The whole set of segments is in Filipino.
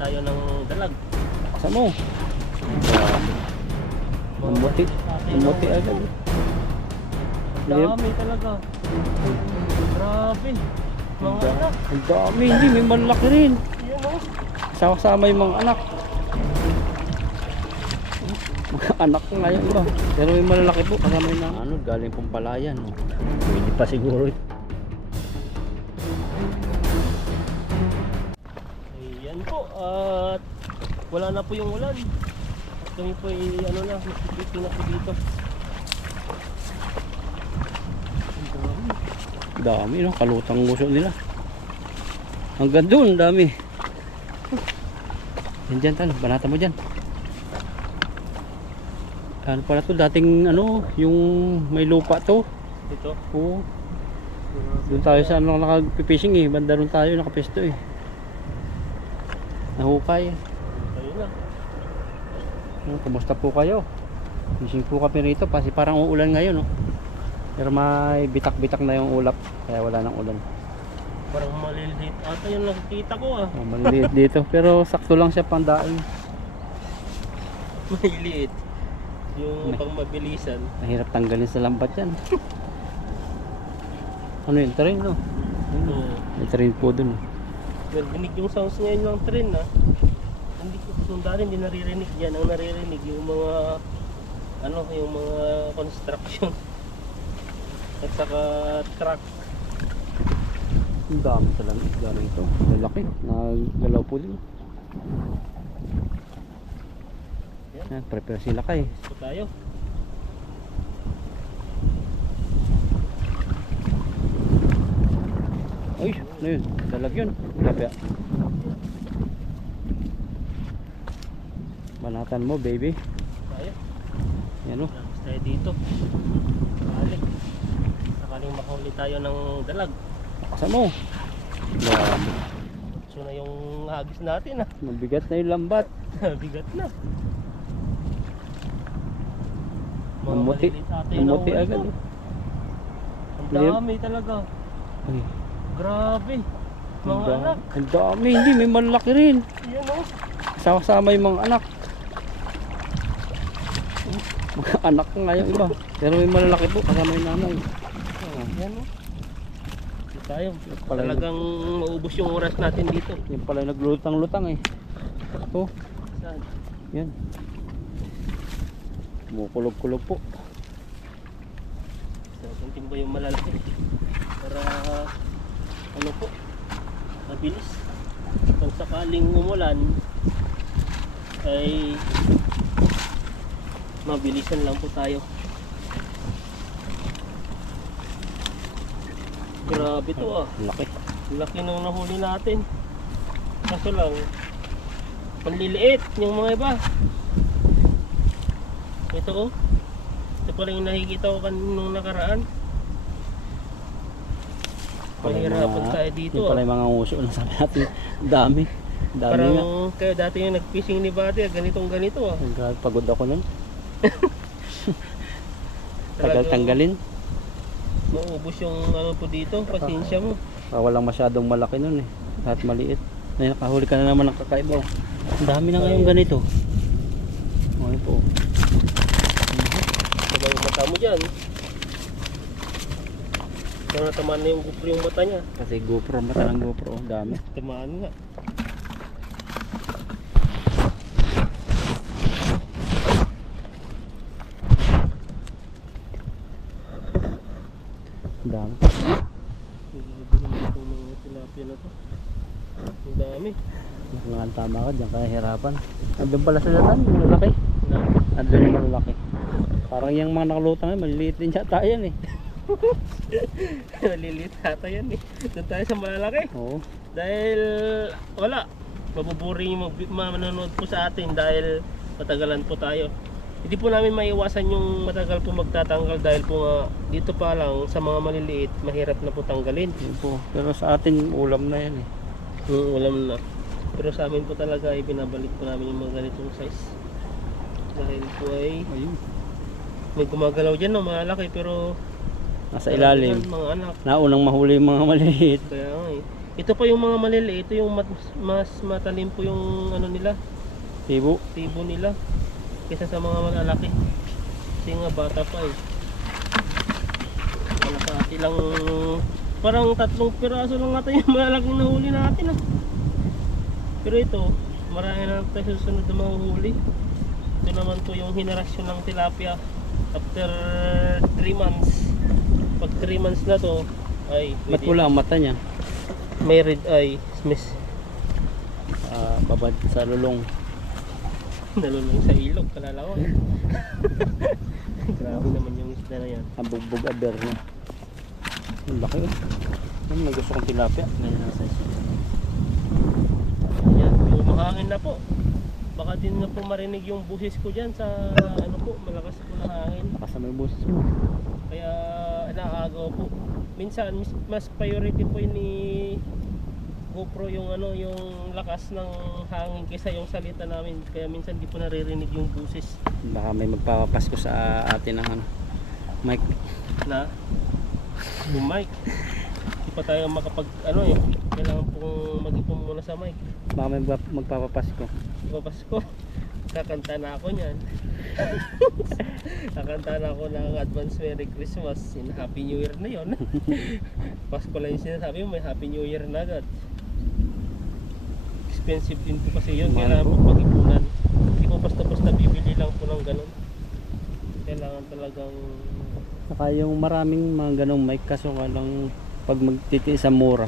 tayo ng dalag. Asa mo? Mamuti. Mamuti agad. Dami talaga. Grabe. Mga anak. Ang dami. Hindi, may malaki rin. Yan o. Sama-sama yung mga anak. Mga anak ko ngayon ba? Pero may malalaki po. Kasama yung ano, galing pong palayan. No? Hindi pa siguro ito. Ayan po. At wala na po yung ulan. Kami po ay ano na, magpipiti na po dito. Dami, no? Kalutang nguso nila. Hanggang doon, dami. Yan dyan, tal. Banata mo dyan. Ano pala to? Dating ano, yung may lupa to. Dito. Oo. Doon tayo sa ano nakapipishing eh. Banda doon tayo nakapesto eh. Nahukay. Ayun na. Kumusta po kayo? Fishing po kami rito kasi parang uulan ngayon, no? Pero may bitak-bitak na yung ulap kaya wala nang ulan. Parang maliliit ata yung nakikita ko ah. Oh, maliliit dito pero sakto lang siya pandaing. Maliliit. Yung pang mabilisan. Mahirap tanggalin sa lambat yan. Ano yun? Train, no? Oo. May train po dun. Narinig yung sounds ngayon ng train ah. Hindi ko nung dati hindi naririnig yan. Ang naririnig yung mga ano, yung mga construction. At saka truck. Ang dami talaga. Gano'n ito. Lalaki. Nagalaw po din. Yan, prepare sila kay. So tayo. Uy, ano yun? Dalag yun. Grabe ah. Banatan mo, baby. Tayo. Yan o. Labas tayo dito. Balik. Sakaling makahuli tayo ng dalag. Asa mo? Grabe. So na yung hagis natin ah. Mabigat na yung lambat. Bigat na. Mga Mamuti. maliliit ata yung Mamuti nahuli agad ko. eh. Ang dami talaga. Ay, Grabe. Mga anak. ang dami. Hindi, may malaki rin. Yan o. Sama-sama yung mga anak. Mga anak ko nga yung iba. Pero may malalaki po kasama yung nanay. Yan o. Tayo. Pala Talagang maubos yung oras natin dito. Yung pala naglutang-lutang eh. Ito, Saan? yan. Kumukulog-kulog po. Sasuntin ba yung malalaki? Para ano po? Mabilis. Kung sakaling umulan ay mabilisan lang po tayo. Grabe to ah. Laki. Laki nung nahuli natin. Kaso lang panliliit yung mga iba. Ito oh. Ito pala yung nakikita ko nung nakaraan. Mahirapan tayo dito Yung pala yung mga uso na sabi natin. Dami. Dami parang nga. kayo dati yung nag-fishing ni Buddy, ganitong ganito ah. Grabe, pagod ako nun. Tagal Talagang tanggalin. maubos yung ano po dito, pasensya mo. Walang masyadong malaki nun eh. Lahat maliit. Ay, nakahuli ka na naman ng kakaiba. Ang dami na ngayon ganito. Ano po. Sabay yung mata mo dyan. Kaya natamaan na yung GoPro yung mata niya. Kasi GoPro, mata ng GoPro. Ang dami. Tamaan nga. Ang dami. Grabe naman itong mga tilapia na to. Ang dami. Nga tama ka dyan, kaya hirapan. Andun pala sa latan, yung lalaki. Na, Andun yung lalaki. Parang yung mga nakalutang yan, maliliit din yata yan eh. maliliit ata yan eh. Doon tayo sa malalaki. Oo. Dahil wala. Mabuboring yung manonood po sa atin dahil matagalan po tayo. Hindi po namin maiwasan yung matagal po magtatanggal dahil po nga dito pa lang sa mga maliliit mahirap na po tanggalin. Yun po. Pero sa atin, ulam na yan eh. Alam na. Pero sa amin po talaga ay binabalik po namin yung mga ganitong size. Dahil po ay Ayun. may gumagalaw dyan no, mga laki pero Nasa ilalim. mga anak. Naunang mahuli yung mga maliliit. Kaya nga eh. Ito pa yung mga maliliit, ito yung mas matalim po yung ano nila, Tibo. tibo nila kaysa sa mga malalaki. Kasi nga bata pa eh. Malaki lang, parang 3 piraso lang natin yung malalaking nahuli natin ah. Pero ito, marami na tayo susunod na mga huli. Ito naman po yung henerasyon ng tilapia after 3 months. Pag 3 months na to, ay Ba't pula ang mata niya? may red eye, miss. Babad sa lulong. Nalulong sa ilog, kalalawan. Grabe naman yung isda na yan. Ang bugbog aber niya. Ang laki oh. May gusto kong tilapia. Ganyan ang size. Yan, yung mahangin na po. Baka din na po marinig yung busis ko dyan sa ano po, malakas po na hangin. Nakasama yung boses mo. Kaya naagaw po. Minsan mas priority po yun ni GoPro yung ano, yung lakas ng hangin kaysa yung salita namin. Kaya minsan di po naririnig yung busis Baka may magpapapasko sa atin ng ano, mic. na yung mic. Di pa tayo makapag ano eh. Kailangan pong mag-ipon muna sa mic. Baka may magpapapasko. Papasko, kakanta na ako niyan. Kakanta na ako ng advance Merry Christmas and Happy New Year na yon. Pasko lang yung sinasabi mo, may Happy New Year na agad. Expensive din po kasi yun, Mahal kailangan po. po pag-ipunan. Hindi po basta-basta bibili lang po ng ganun. Kailangan talagang Saka yung maraming mga ganong mic kaso nga lang pag magtitiis sa mura.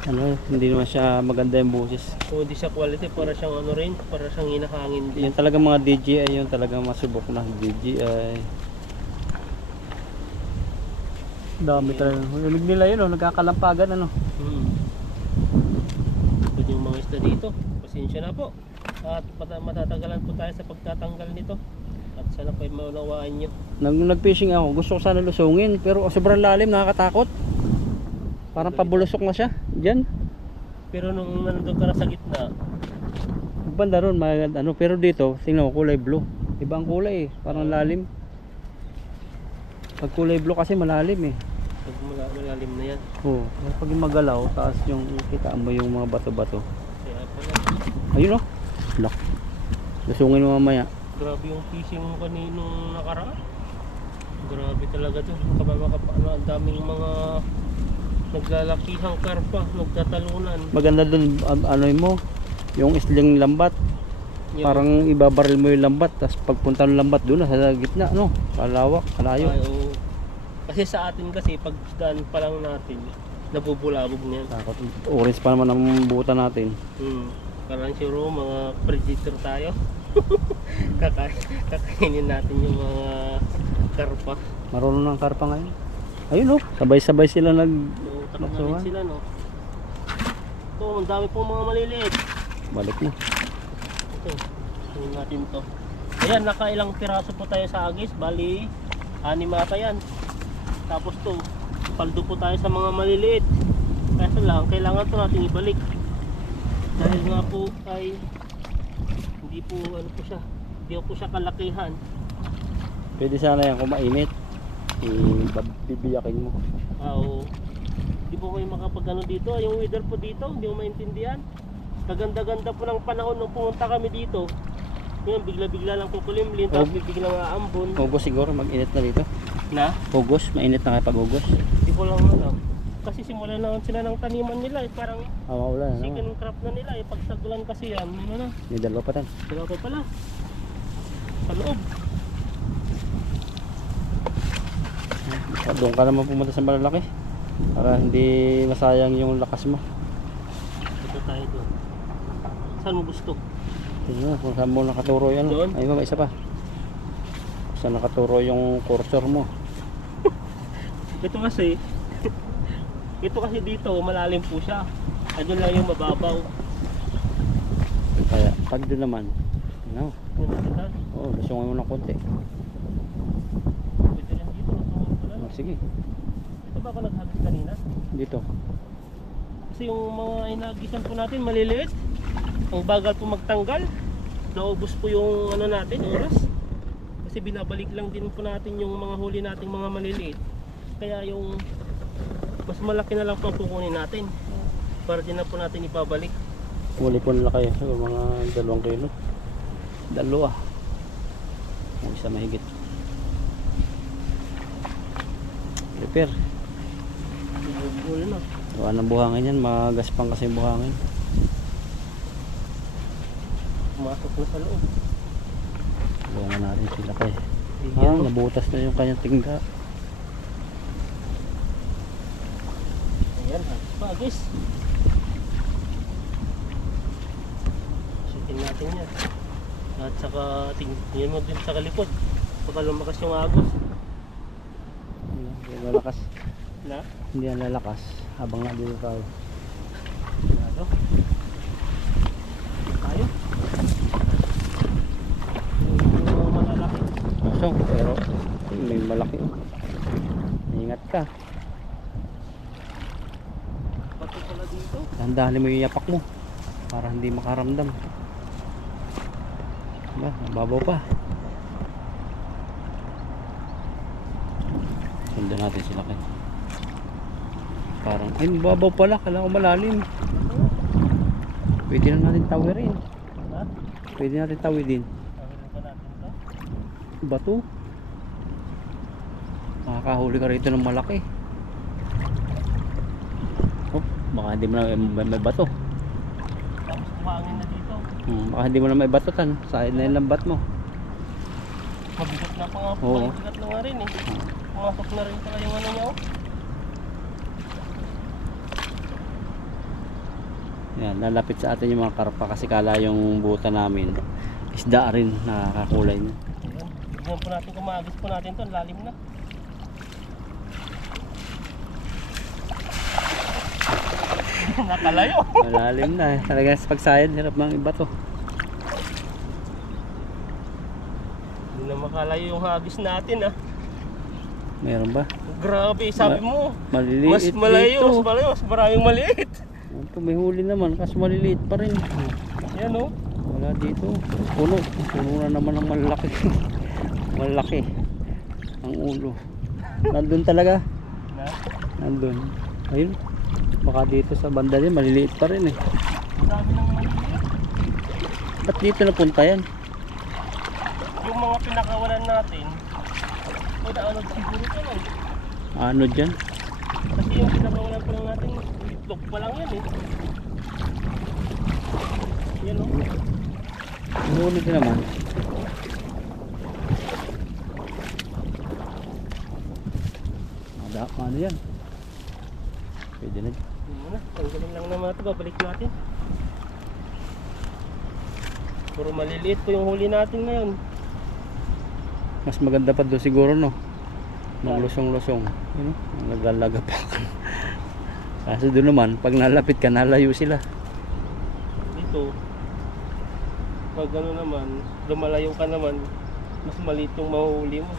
Ano, hindi naman siya maganda yung boses. kung hindi siya quality, para siyang ano rin, para siyang hinahangin din. Yung talagang mga DJI, yung talagang masubok na DJI. Dami talaga. Hulig nila yun, oh, nagkakalampagan ano. Ito yung mga isda dito. Pasensya na po. At matatagalan po tayo sa pagtatanggal nito. At sana po ay maunawaan nyo. Nag-fishing ako, gusto ko sana lusungin pero sobrang lalim, nakakatakot. Parang pabulusok na siya, dyan. Pero nung nandun ka na sa gitna, Banda ron, ano, pero dito, tingnan mo, kulay blue. Iba ang kulay eh, parang lalim. Pag kulay blue kasi malalim eh. pag malalim na yan. Oo, pag yung magalaw, taas yung kita mo yung mga bato-bato. Kaya pala, Ayun oh, lock. Lusungin mo mamaya. grabe yung fishing mo kaninong nakaraan. Grabe talaga to. Ang daming mga naglalakihang karpa, nagtatalunan. Maganda dun, ano mo, yung isling lambat. Yun. Parang ibabaril mo yung lambat, tapos pagpunta ng lambat doon sa gitna, no? Kalawak, kalayo. Ay, oo. Kasi sa atin kasi, pag daan pa lang natin, nabubulabog na yan. Takot. Orange pa naman ang buta natin. Parang siguro mga predator tayo. Kakainin natin yung mga karpa. Marunong ng karpa ngayon. Ayun oh, sabay-sabay sila nag... So, takot na Masuhan. rin sila, no? Ito, ang dami pong mga maliliit. Balik na. Ito, tingnan natin to. Ayan, nakailang piraso po tayo sa agis. Bali, 6 ata yan. Tapos to, paldo po tayo sa mga maliliit. Kaso lang, kailangan to natin ibalik. Dahil nga po ay hindi po ano po siya, hindi po siya kalakihan. Pwede sana yan kung mainit. Bibiyakin mo. Oo. Hindi po kayo makapag-ano dito. Yung weather po dito, hindi mo maintindihan. Kaganda-ganda po ng panahon nung pumunta kami dito. Ngayon, bigla-bigla lang kukulimlim, tapos biglang aambon. Ugos siguro, mag-init na dito. Na? Ugos, mainit na kayo pag ugos. Hindi ko lang alam. Kasi simulan na sila ng taniman nila. Parang Maulan, ano? second crop na nila. Pagsagulan kasi yan. Ano na? May dalawa pa tan. Dalawa pa pala. Sa loob. Doon ka naman pumunta sa malalaki. Para hindi masayang yung lakas mo. Ito tayo doon. Saan mo gusto? Tingnan kung saan mo nakaturo yan. Doon? Ay, may isa pa. Saan nakaturo yung cursor mo. Ito kasi dito malalim po siya. Ano lang yung mababaw. Kaya pag doon naman, ano? Oo, lusungin mo ng konti. Pwede rin dito. Sige, Ito ba ako naghagis kanina? dito. Kasi yung mga inagisan po natin maliliit. Ang bagal po magtanggal. Naubos po yung ano natin, oras. Kasi binabalik lang din po natin yung mga huli nating mga maliliit. Kaya yung mas malaki na lang po ang kukunin natin. para din na po natin ibabalik. Muli po nila kayo. Mga 2 kilo. 2. Ang isa mahigit. Repair. Wala na. Gawa ng buhangin yan. Magaspang kasi yung buhangin. Pumasok na sa loob. Tulungan natin sila kayo. Yan, no? Nabutas na yung kanyang tingga. Ayan, bagis. Sukin natin yan. At saka tingin mo din sa kalikod. Baka lumakas yung agos. Hindi lalakas. Na? Hindi yan lalakas. Habang nandito tayo. Ano? Tayo? Yung malalaki. Masong, pero may malaki. Ingat ka. Bato pala dito. Dahan-dahanin mo yung yapak mo. Para hindi makaramdam. Diba? Mababaw pa. Sundan natin sila kayo. Parang, ay mababaw pala. Kala ko malalim. Pwede na natin tawirin. Ha? Pwede natin tawidin. Tawirin pa natin ito. Bato. Makakahuli ka rito ng malaki. Oh, baka hindi mo na may bato. Tapos kumangin na dito. Baka hindi mo na may batotan. Sayad na yung lambat mo. Mabigat na pa nga po. Oo. Mabigat na nga rin eh. Pumasok na rin pala yung ano niya oh. Yan, lalapit sa atin yung mga karpa kasi kala yung buta namin isda rin nakakakulay niya. Ayan. Tignan po natin kung maagis po natin ito. Lalim na. Nakalayo. Malalim na eh. Talaga sa pagsayad, hirap mang iba to. Hindi na makalayo yung hagis natin ah. Meron ba? Grabe, sabi mo. Maliliit Mas malayo, dito. mas malayo, mas maraming maliit. Ito, may huli naman kasi maliliit pa rin. Yan oh. Wala dito. Puno. Puno na naman ng malaki. Malaki. Ang ulo. Nandun talaga. Na? Nandun. Ayun. Baka dito sa banda din, maliliit pa rin eh. Ang dami ng maliit. Ba't dito napunta yan? Yung mga pinakawalan natin, o naanod siguro ito lang. Ano dyan? Kasi yung pinakawalan pa lang natin, itlog pa lang yan eh. Yan oh. Huli din naman. Ano yan? Pwede na. Yun muna, tanggalin lang naman ito, babalik natin. Puro maliliit po yung huli natin ngayon. Mas maganda pa doon siguro no. Maglusong-lusong. Yun, naglalaga pa ka. Kaso doon naman, pag nalapit ka, nalayo sila. Dito, pag ano naman, lumalayo ka naman, mas maliit yung mahuhuli mo.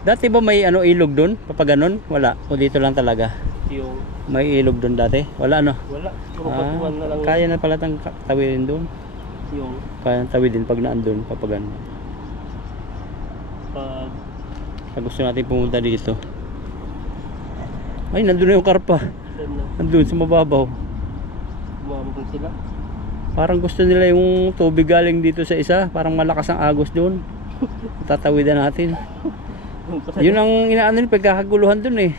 Dati ba may ano ilog doon? Papaganon? Wala. O dito lang talaga? Yung May ilog doon dati? Wala no? wala, puro batuan na lang. Kaya na pala tawidin doon. Yung Kaya na tawidin pag naandun, papaganon. pag Pag gusto natin pumunta dito. Ay, nandun na yung karpa. saan na, Nandun sa mababaw. bumabog sila. Parang gusto nila yung tubig galing dito sa isa. Parang malakas ang agos doon. Tatawidan natin. Yun ang inaano nila, pagkakaguluhan doon eh.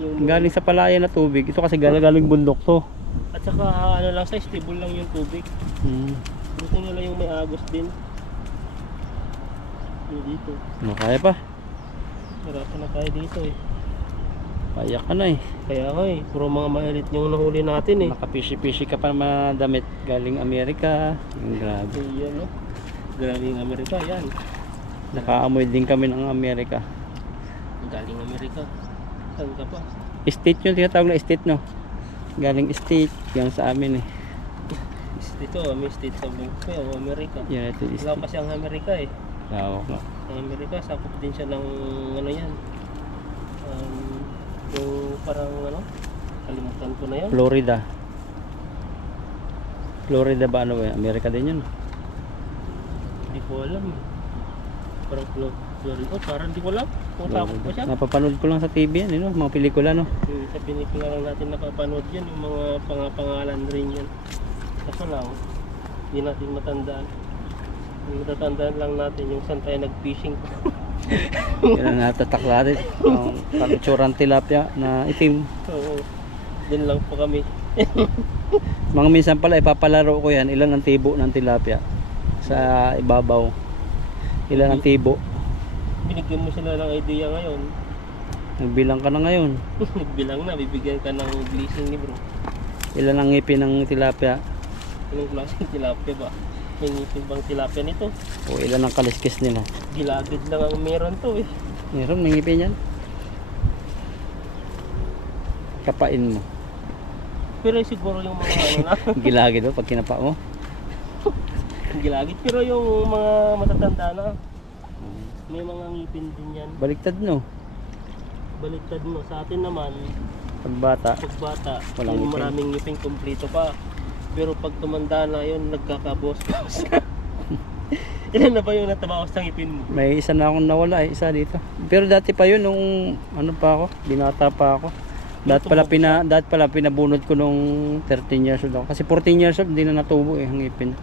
Yung, Galing sa palayan na tubig. Ito kasi galing bundok to. at saka ano lang sa stable lang yung tubig. Gusto nila yung may agos din. Yung dito. Ano, kaya pa? Hirapan na tayo dito eh. Kaya ka na eh. Kaya nga eh, puro mga maliit yung nahuli natin eh. Nakapishi-pishi ka pa na damit galing Amerika. Yung grabe. Yan no. Grabe yung Amerika, yan. Nakaamoy din kami ng Amerika. Galing Amerika. Saan ka pa? State yun, tinatawag na state no. Galing state, yan sa amin eh. Dito, may state sa Bangkok o Amerika. United Wala States. kasi ang Amerika eh. Tawag nga. Ang Amerika, sakop din siya ng ano yan. Yung parang ano, kalimutan ko na yun. Florida. Florida ba ano ba? Amerika din yun. Hindi ko alam eh. Parang Florida. Oh, parang hindi ko alam. Takot pa siya. Napapanood ko lang sa TV yan, mga pelikula, no? Sa pinikula lang natin napapanood yan, yung mga pangalan rin yan. Kaso lang, hindi natin matandaan. Yung matatandaan lang natin yung saan tayo nag-fishing. Yan ang natatak natin. Pang tilapia na itim. Oo, din lang po kami. Mga minsan pala ipapalaro ko yan, ilan ang tibo ng tilapia sa ibabaw. Ilan ang tibo. Binigyan mo sila ng idea ngayon. Nagbilang ka na ngayon. Nagbilang na, bibigyan ka ng blessing ni bro. Ilan ang ngipin ng tilapia? Anong klaseng tilapia ba? May ngipin bang tilapia nito? O ilan ang kaliskis nila? Gilagid lang ang meron to eh. Meron, may ngipin yan. Kapain mo. Pero siguro yung mga ano na, Gilagid mo pag kinapa mo. gilagid. Pero yung mga matatanda na, may mga ngipin din yan. Baliktad, no? Baliktad mo. Sa atin naman, Pagbata. pagbata, Walang yung ngipin. maraming ngipin kompleto pa. Pero pag tumanda na yun, nagkakabos-bos ka. Ilan na ba yung natabawas ng ngipin mo? May isa na akong nawala, isa dito. Pero dati pa yun, nung ano pa ako, binata pa ako. Dati pala pinabunod ko nung 13 years old ako. Kasi 14 years old, hindi na natubo ang ngipin.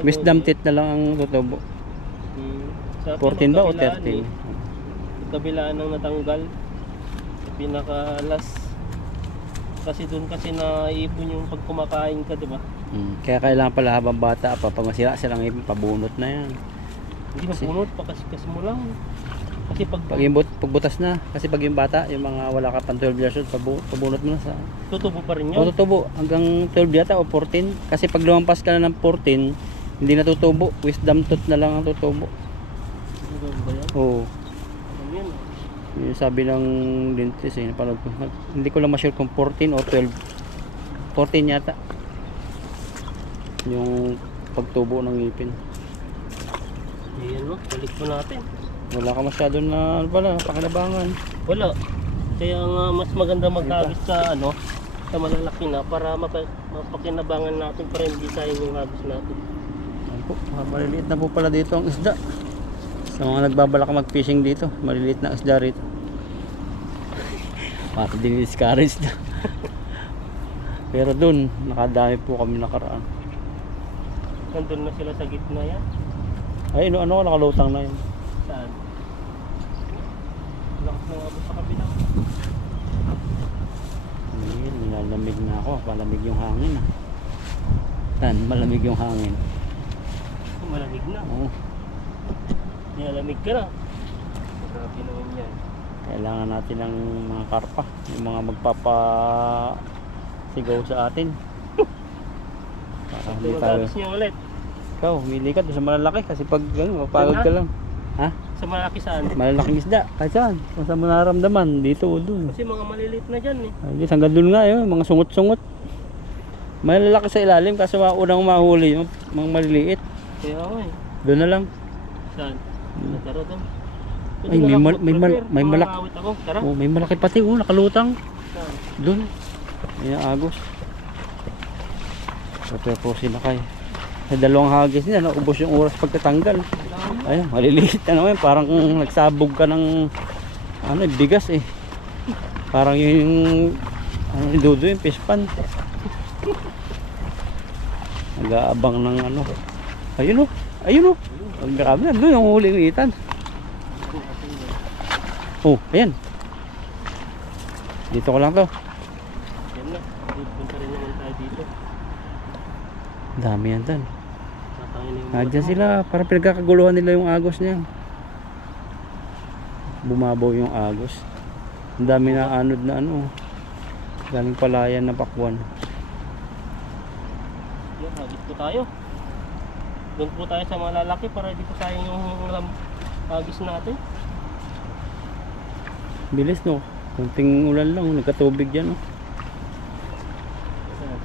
Wisdom teeth na lang ang tutubo. Sa 14 ba o magkabilaan 13? Kabilaan ng natanggal. Sa pinaka-last. Kasi doon kasi naiipon yung pag kumakain ka, di ba? Kaya kailangan pala habang bata pa, pag masira silang ngipin, pabunot na yan. Hindi na punot, pakasikas mo lang. Kasi Pagbutas na, kasi pag yung bata, yung mga wala ka pang 12 years old, pabunot mo na sa... tutubo pa rin O yun. tutubo, hanggang 12 yata o 14. Kasi pag lumampas ka na ng 14, hindi na tutubo. Wisdom tooth na lang ang tutubo. Ano ba yan? Oo. Ano yan? Yung sabi ng dentist napanood ko. Hindi ko lang ma-sure kung 14 o 12. 14 yata. Yung pagtubo ng ngipin. Ayan mo, balik mo natin. Wala ka masyado na pakinabangan. Wala. Kaya nga mas maganda maghagis sa ano, sa malalaki na para mapakinabangan natin para hindi sayang yung hagis natin. Ayan po, maliliit na po pala dito ang isda. Sa mga nagbabalak mag-fishing dito, maliliit na isda rito. Pati din discourage na. Pero dun, nakadami po kami nakaraan. Nandun na sila sa gitna yan. Ay, ano ko nakalutang na yun. Saan? Lakas ng abot sa kabila. Ayun, nilalamig na ako. Malamig yung hangin ah. Tan, malamig yung hangin. Malamig na. Oo. Nilalamig ka na. Grabe naman yan. Kailangan natin ng mga karpa. Yung mga magpapasigaw sa atin. Para hindi tayo. Magagis niya ulit. Ikaw, humili ka doon sa malalaki. Kasi pag ano, mapagod ka lang. Ha? Sa malaki saan? Malalaking isda. Kahit saan? Kung saan mo naramdaman. Dito o doon. Kasi mga maliliit na dyan eh. Ay, hanggang doon nga yun. Mga sungot-sungot. Malalaki sa ilalim. Kasi unang mahuli. Yung mga maliliit. Kaya ako eh. Doon na lang. Saan? Tara doon. Ay, may malaki. Ako. Tara. Oh, may malaki pati. Oh, nakalutang. Saan? Doon. Ayan, agos. Ito po sila kayo. Sa dalawang hagis niya, naubos yung oras pagtatanggal. Ayun, maliliit na naman. Parang nagsabog ka ng ano, bigas eh. Parang yung ano, dudo yung fish pan. Nag-aabang ng ano. Ayun o. Ayun o. Ang grabe na. Doon ang huling itan. Oh, ayan. Dito ko lang to. Yan na. Punta rin naman tayo dito. Dami yan tan. Tatangin yung Nandiyan sila. Parang pinagkakaguluhan nila yung agos niya. Bumabaw yung agos. Ang dami na anod na ano. Daming palayan na pakwan. Yan, hagis po tayo. Doon po tayo sa malalaki para di po sayang yung hagis natin. Bilis no. Kunting ulan lang. Nagkatubig yan. Oh.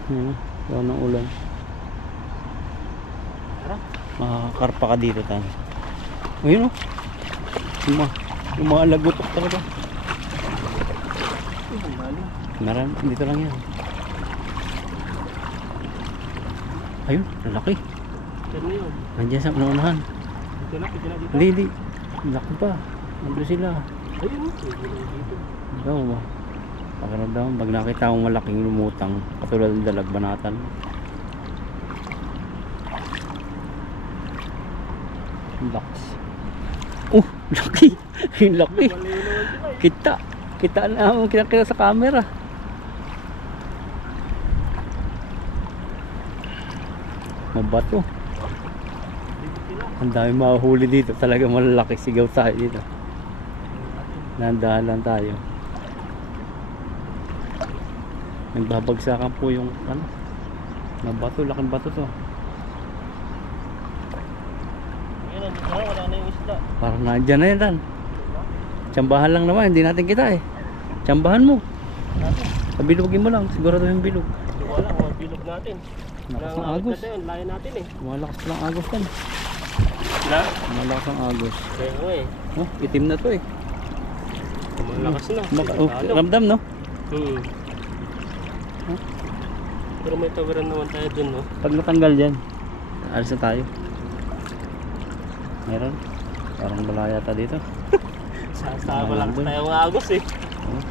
Ayan. Wala ng ulan. Tara. Makakarpa ka dito tan. Ayun oh. Yung mga lagutok talaga. Ang lalim. Meron. Dito lang yan. Ayun. Lalaki. Ano yun? Nandiyan sa unahan. Dito na, dito na, dito. Hindi. Laki pa. Nandun sila. Ayun, dito. Daw ba? Pakiramdam, pag nakita mong malaking lumutang, katulad ng dalagbanatan. Laks. Oh, laki! Yung laki! Maliw naman sila eh. Kita! Kita na, kita sa camera. Mabato. Dito sila. Ang dami mahuhuli dito. Talaga malalaki, sigaw tayo dito. Nandahan lang tayo. Nagbabagsakan po yung ano, na bato, laking bato to. Ayun, nandito na, wala na yung isda. Parang nandyan na yan, Ran. Tsambahan lang naman, hindi natin kita eh. Tsambahan mo. Natin. Pabilugin mo lang, sigurado yung bilog. Hindi wala, mga bilog natin. Lakas ng Nangangagat agos. na yun, layo natin eh. Malakas pa lang agos yan. Na? Malakas ang agos. Kaya nga eh. Oh, itim na to eh. Malakas na. Oh, ramdam no? Hmm. Huh? Pero may tawaran naman tayo dun, no? Pag natanggal dyan, alis na tayo. Meron. Parang wala yata dito. Sa malakas tayo mga agos eh. Oh.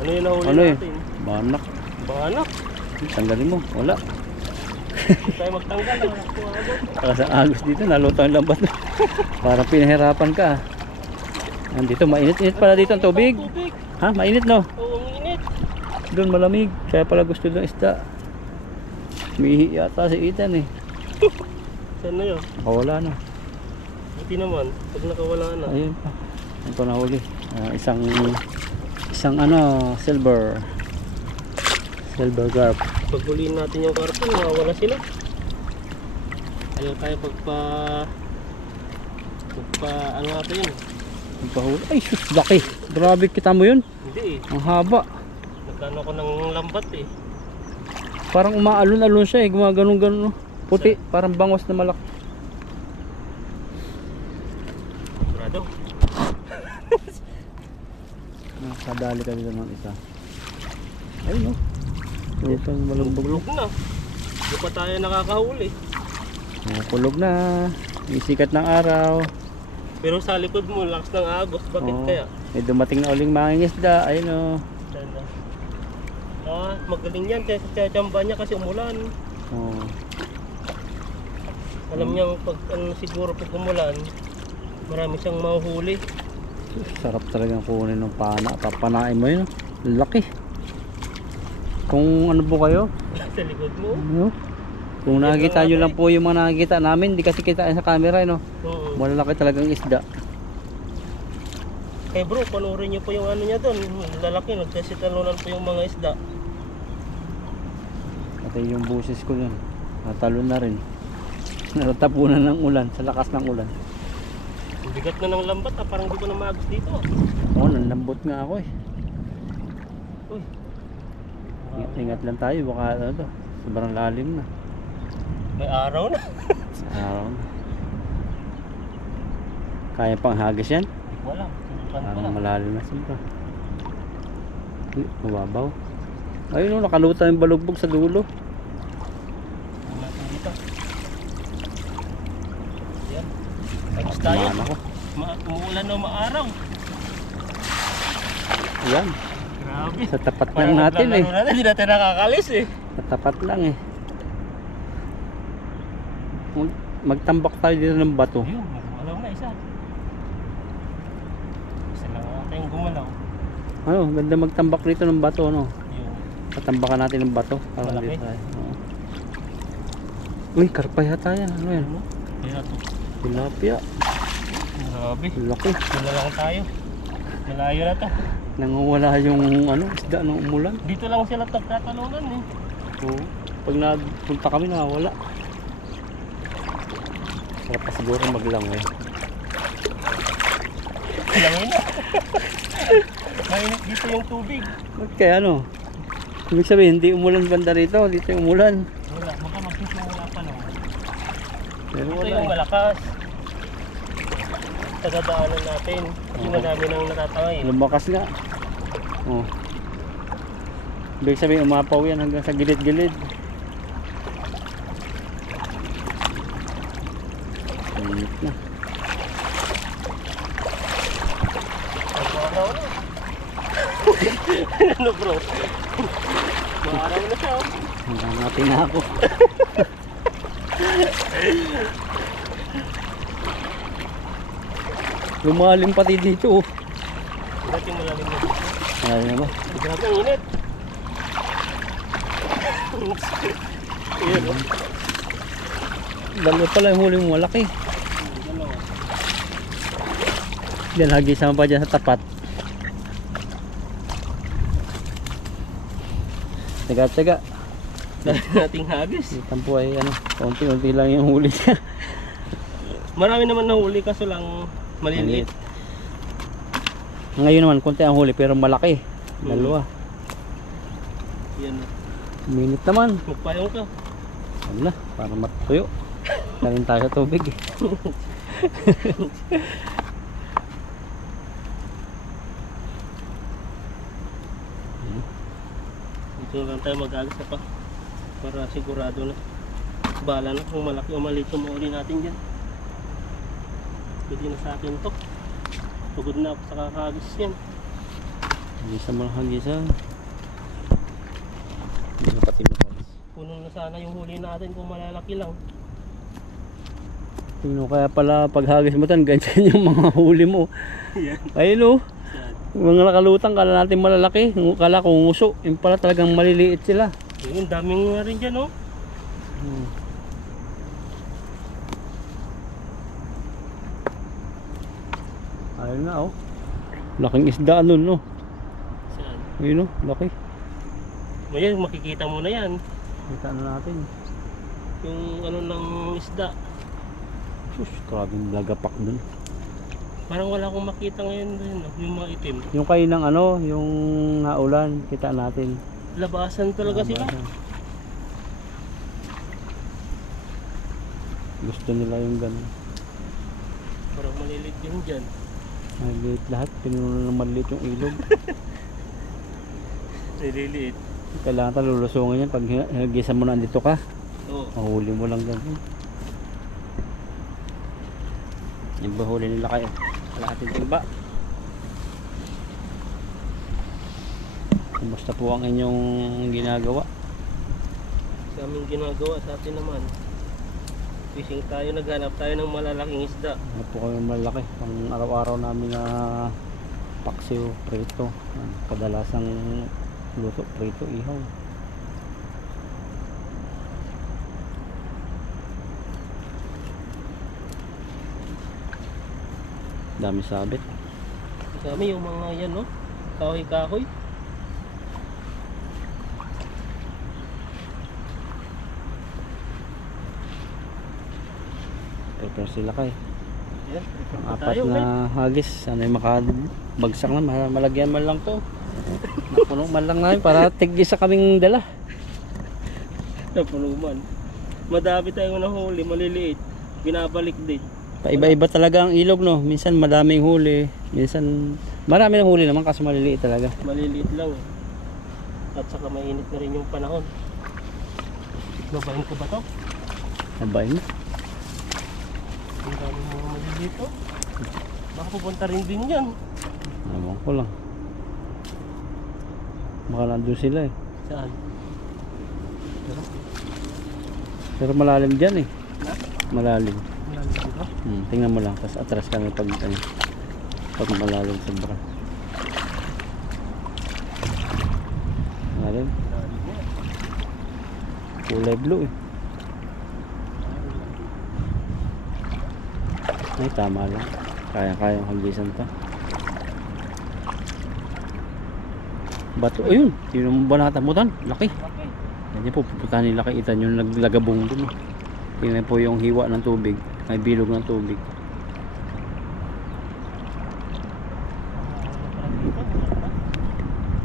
Ano yung nahuli Ano eh? natin? Banak. Banak. Tanggalin mo. Wala. Hindi tayo magtanggal. Wala ko agos. Kasi ang agos dito, nalutang ang lambat. Parang pinahirapan ka. Nandito, mainit-init pala dito ang tubig. Tubig. Ha? Mainit no? Oo, ang init. Doon malamig. Kaya pala gusto ng isda. Umihi yata si Ethan eh. Saan na yun? Nakawala na. Buti naman. Pag nakawala na. Ayun pa. Ito na huli. Isang ano, silver garp. Pag huliin natin yung karton, mawawala sila. Ayaw tayo ano natin yun? Pagpahuli. Ay sus, laki. Grabe, kita mo yun. Hindi eh. Ang haba. Nagkano ko ng lambat eh. Parang umaalon-alon siya eh. Gumaganon-ganon. No? Puti. Parang bangos na malaki. Brado. Nakadali ka dito ng isa. Ayun no. Itong malumbog. Bulog na. Hindi pa tayo nakakahuli. Pulog na. Isikat ng araw. Pero sa likod mo, lakas ng agos. Bakit Oo. kaya? May dumating na uling mangingisda. Ayun o. Sana. Magaling yan. Kaya tsamba niya kasi umulan. Oh. Alam niya pag siguro pag umulan, marami siyang mahuhuli. Sarap talagang kunin ng pana. Papanain mo yun. Laki. Kung ano po kayo, Sa likod mo. ano? Kung nakikita nyo lang po yung mga nakikita namin, di kasi kita sa camera, no? Oo. Malalaki talagang isda. Eh bro, panoorin niyo po yung ano niya doon. Lalaki, nagkasitalunan po yung mga isda. Pati yung busis ko yun. Natalon na rin. Natatapunan ng ulan, sa lakas ng ulan. Ang bigat na ng lambat parang di ko na maagos dito. Oo, nanlambot nga ako eh. Uy. Ingat lang tayo, baka ano to, sobrang lalim na. May araw na. Araw na. Kaya pang hagis yan? Wala. Sinukan ko Parang lang. malalim na sobra. Mababaw. Ayun o, nakalutan yung balugbog sa dulo. Ano natin dito? Yan. Agos tayo. Kumain ako. Umuulan na maaraw. Ayan, Grabe. sa tapat lang natin eh. Parang natin, hindi natin nakakalis eh. Sa tapat lang eh. Magtambak tayo dito ng bato. Ayun, gumalaw na isa. Isa lang ata yung gumalaw. Ano, ganda magtambak dito ng bato, no? Yun. Patambakan natin ng bato. Para Malaki. dito tayo. Oo. Uy, karpa yata yan. Ano yan? Kaya ito. Tilapia. Grabe. Laki. Wala lang tayo. Malayo na to. Nanguwala yung ano, isda ng umulan. Dito lang sila tagtatalungan eh. Oo. Pag nagpunta kami, nawala. Sarap pa siguro maglangoy. Langin na. Mainit dito yung tubig. Ba't kaya ano? Ibig sabihin, hindi umulan banda rito. Dito yung umulan. Wala, baka magsisimula pa naman. Pero Ito wala. yung malakas. Tagadaanan natin. Kasi Oo. madami nang natatangay. Lumakas nga. Oh. Ibig sabihin, umapaw yan hanggang sa gilid-gilid. Init na. Pag Ano bro? Maaraw na siya. Nangangating na ako. Lumalim pati dito. Dating malalim na. Ayan na ba? Grabe ang init. Ayan o. Dalawa pala yung huli mo, malaki. Yan, hagisan pa dyan sa tapat. Tsaga-tsaga. Dahil nating hagis. Itan po ay ano, konti-unti lang yung huli niya. Marami naman nahuli kaso lang maliliit. Ngayon naman, konti ang huli pero malaki. Dalawa. Yan. Minute naman. Magpayong ka. Wala, para matuyo. Galing tayo sa tubig eh. Dito lang tayo mag-agsa pa. Para sigurado na. Bala na kung malaki o maliit yung mauli natin dyan. Pwede na sa akin to. Pagod na ako sa kakagis yan. Hagisan mo lang hagisan. Hindi na pati makalis. Puno na sana yung huli natin kung malalaki lang. Tingnan kaya pala paghagis mo tan, ganyan yung mga huli mo. Yan. Ayun oh. Mga nakalutang, kala natin malalaki. Kala kung nguso. Yung pala talagang maliliit sila. Yung daming nga rin dyan oh. Ayun na oh. Laking isda nun no. Saan? Ayun oh, laki. Ngayon makikita mo na yan. Kita na natin. Yung ano ng isda. Sus, grabing lagapak dun. Parang wala akong makita ngayon dun, no? Yung mga itim. Yung kayo ng ano, yung naulan, kita natin. Labasan talaga sila. Gusto nila yung gano'n. Parang malilit din dyan. Maliit lahat, pinuno ng maliit yung ilog. Nililiit. Kailangan tayo lulusungin yan pag hinagisan mo na andito ka. Oo. Mahuli mo lang ganun. Yung bahuli nila kayo. Kalahating timba. Kumusta po ang inyong ginagawa? Sa aming ginagawa sa atin naman. Fishing tayo, naghanap tayo ng malalaking isda. Ano po kayo malaki? Pang araw-araw namin na paksiw, prito. Kadalasang luto, prito, ihaw. Dami sabit. Dami yung mga yan, no? Kahoy-kahoy. Prepare sila kay. Yan. Ang Pa apat tayo, na hagis. Sana yung makabagsak na. Malagyan man lang to. Napuno man lang namin para tigisa kaming dala. Napuno man. Madami tayong nahuli, maliliit. Binabalik din. Paiba-iba talaga ang ilog no. Minsan madaming huli. Minsan marami ng huli naman kasi maliliit talaga. Maliliit lang. At saka mainit na rin yung panahon. Babahin ko ba to? Abay na. Ang dami mga maliliit to. Baka pupunta rin din yan. Ewan ko lang. Baka nandun sila eh. Saan? Pero malalim dyan eh. Ha? Malalim. Malalim ba? Tingnan mo lang. Tapos atras kami pag malalim sobra. Malalim. Malalim yan. Kulay blue eh. Ay tama lang. Kaya-kayang hagisan to. Bato. Ayun. Sino mo ba nakatamutan? Laki. Okay. Yan po. Pupuntahan nila kay Itan yung naglagabong dun. Tingnan po yung hiwa ng tubig. May bilog ng tubig.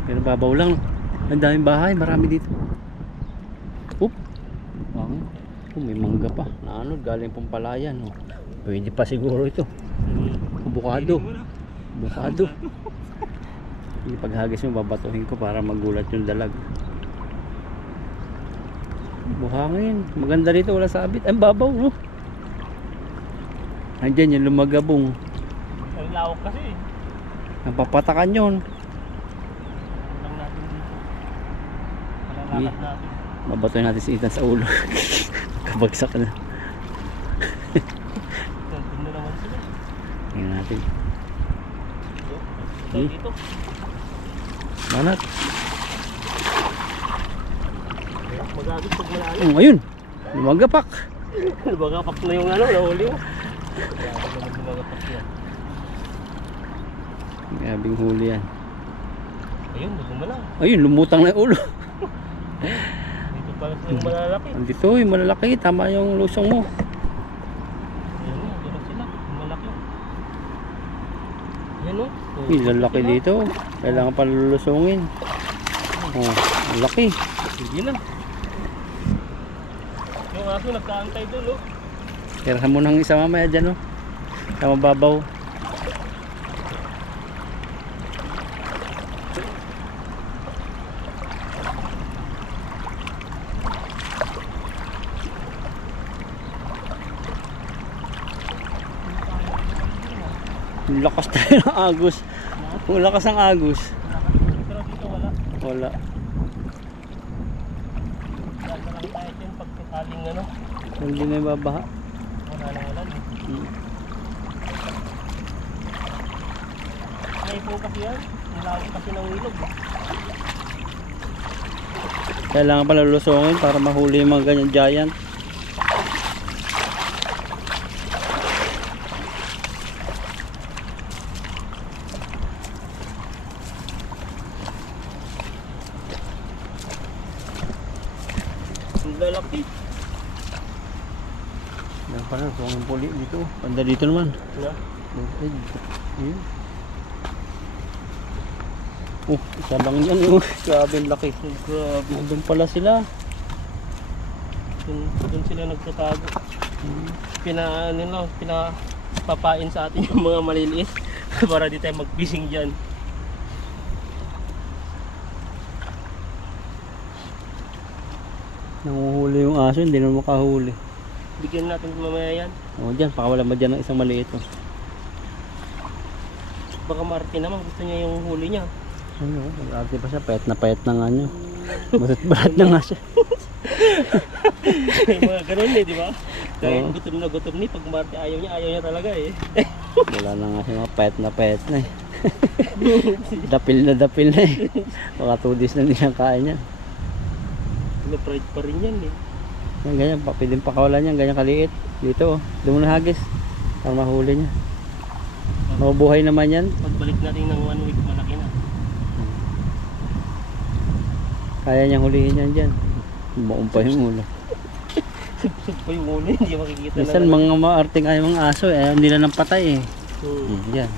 Pero babaw lang. Ang daming bahay. Marami dito. Oop. Bang. Oh, may mangga pa. Na ano, galing pong palayan. Oh. Pwede pa siguro ito. Abukado. Abukado. Yung paghagis mo, babatuhin ko para magulat yung dalag. Buhangin. Maganda dito, wala sabit. Ang babaw, no? Andyan yung lumagabong. Ang lawak kasi eh. Napapatakan yun. Lang natin lakad natin. Babatoy natin si Ethan sa ulo. Kabagsak na. Nandun na naman sila. Tingnan natin. Tayo dito. Manat. Magagod pag malalim. Ayun. Lumagapak. Lumagapak na yung ano, nahuli mo. Grabe naman lumagapak yan. Grabing huli yan. Ayun, lumala. Ayun, lumutang na yung ulo. Dito pala yung malalaki. Andito yung malalaki. Tama yung lusong mo. Ayun nga, dito sila. Malaki. Ayun o. Uy, lalaki dito. Kailangan pala lulusungin. Oh, ang laki. Hindi na. Yung aso nagkaantay doon o. Tirahan mo ng isa mamaya dyan, oh. Sa mababaw. Ang lakas tayo ng agos. Ang lakas ng agos. Pero dito wala. Wala. Daan na lang tayo dyan pag aling ano. Hindi na yung babaha. Wala na wala. May po kasi yan. Nilawin kasi ng ilog. Kailangan pala lulusungin para mahuli yung mga ganyan giant. Ang lalaki. Yan pala, ang puli dito. Banda dito naman. Na? Ayun. Oh, isa lang yan. Oh. Grabe ang laki. Grabe. Doon pala sila. Doon sila nagtatago. Pinapapain sa atin yung mga maliliit para di tayo mag-fishing dyan. Nanguhuli yung aso, hindi na makahuli. Bigyan natin mamaya yan. O dyan, pakawala mo dyan ng isang maliit. Oh. Baka Martin naman gusto niya yung huli niya. Ano, mag-arte pa siya, payat na nga niya. Balat na nga siya. May mga ganun eh, di ba? Dahil Oo. gutom ni pag Martin ayaw niya talaga eh. Wala na nga siya, mga payat na eh. Dapil na eh. Baka 2 days na hindi siyang kain niya. May pride pa rin yan eh. Yan, ganyan, piling pakawalan niya, ganyan kaliit. Dito, oh, doon mo na hagis. Para mahuli niya. Mabubuhay naman yan. Pagbalik natin ng 1 week, malaki na. Kaya niyang hulihin yan dyan. Buong pa yung ulo. Sub pa yung huli, hindi makikita Minsan na. mga maarting ay mga aso eh, ayaw nila ng patay eh. Yan.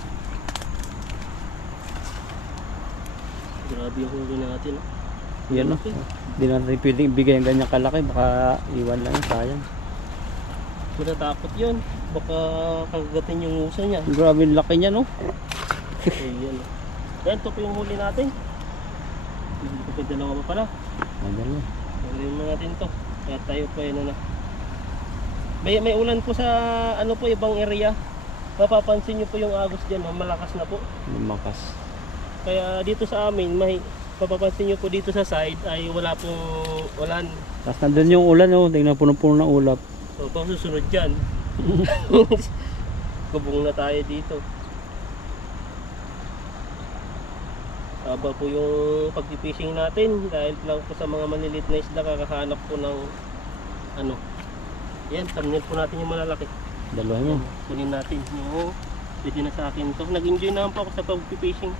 Grabe yung huli natin. Yan o. Hindi natin pwedeng ibigay ang ganyang kalaki. Baka iwan lang, sayang. Matatakot yun. Baka kagagatin yung uso niya. Grabe yung laki niya no. Ayan. Yan, ito po yung huli natin. Hindi ko pa dalawa pa pala. Ayan o. Gawin mo natin to. Kaya tayo po yun na. May ulan po sa ano po ibang area. Mapapansin nyo po yung agos dyan. Malakas na po. Lumakas. Kaya dito sa amin, mapapansin nyo po dito sa side ay wala pong ulan. Tapos nandun yung ulan o. Tingnan puno-puno ng ulap. So pang susunod dyan. Kubong na tayo dito. Haba po yung pag-fishing natin dahil lang po sa mga maliliit na isda kakahanap po ng ano. Yan, thumbnail po natin yung malalaki. Dalawa mo. Kunin natin. Oo, pwede na sa akin to. Nag-enjoy naman po ako sa pag-fishing.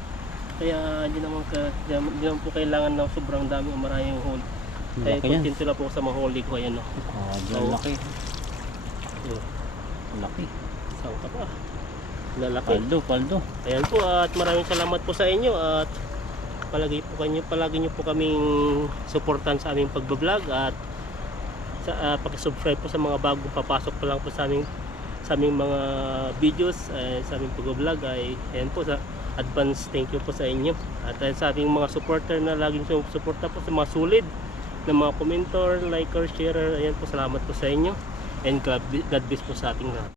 Kaya hindi naman po kailangan na sobrang dami o maraming hole. Kaya Laki yan. kontento lang po sa mga hole ko. Ayan o. Ang laki. Laki. Saan ka pa? Lalaki. Paldo. Ayan po at maraming salamat po sa inyo at palagi niyo po kaming suportan sa aming pagbablog at sa pag-subscribe po sa mga bagong papasok pa lang po sa aming mga videos sa aming pagbablog ay ayan po sa advance thank you po sa inyo at sa ating mga supporter na laging sumusuporta po sa mga solid na mga commenter, liker, sharer, ayan po salamat po sa inyo and God bless po sa ating lahat.